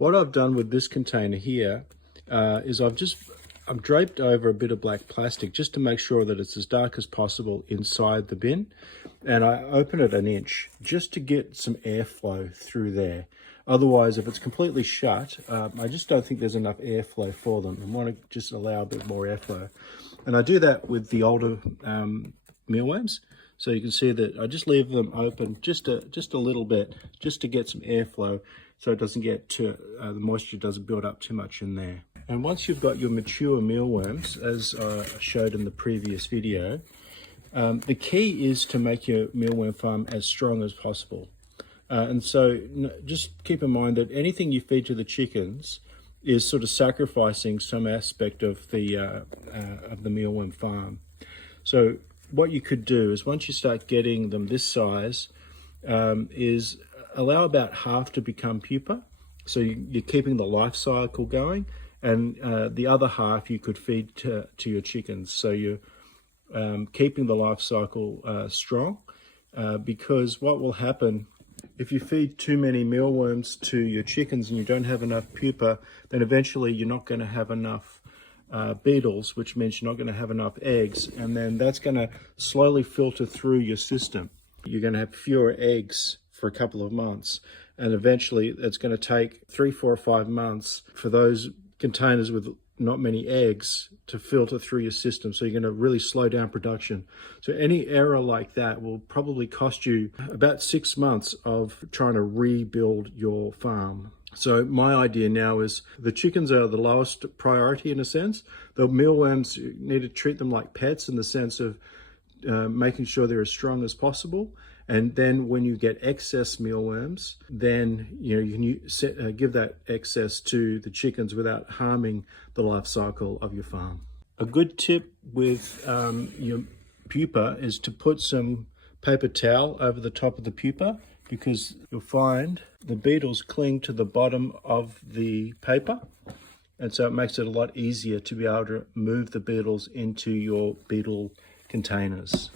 What I've done with this container here is I've draped over a bit of black plastic just to make sure that it's as dark as possible inside the bin. And I open it an inch just to get some airflow through there. Otherwise, if it's completely shut, I just don't think there's enough airflow for them. I want to just allow a bit more airflow. And I do that with the older mealworms. So you can see that I just leave them open just a little bit, just to get some airflow, so it doesn't get the moisture doesn't build up too much in there. And once you've got your mature mealworms, as I showed in the previous video, the key is to make your mealworm farm as strong as possible. And so just keep in mind that anything you feed to the chickens is sort of sacrificing some aspect of the mealworm farm. So what you could do is, once you start getting them this size, is allow about half to become pupa. So you're keeping the life cycle going, and the other half you could feed to your chickens. So you're keeping the life cycle strong, because what will happen if you feed too many mealworms to your chickens and you don't have enough pupa, then eventually you're not going to have enough beetles, which means you're not going to have enough eggs, and then that's going to slowly filter through your system. You're going to have fewer eggs for a couple of months, and eventually it's going to take 3, 4, or 5 months for those containers with not many eggs to filter through your system. So you're going to really slow down production. So any error like that will probably cost you about 6 months of trying to rebuild your farm. So my idea now is the chickens are the lowest priority in a sense. The mealworms, you need to treat them like pets in the sense of making sure they're as strong as possible. And then when you get excess mealworms, then you can give that excess to the chickens without harming the life cycle of your farm. A good tip with your pupa is to put some paper towel over the top of the pupa, because you'll find the beetles cling to the bottom of the paper, and so it makes it a lot easier to be able to move the beetles into your beetle containers.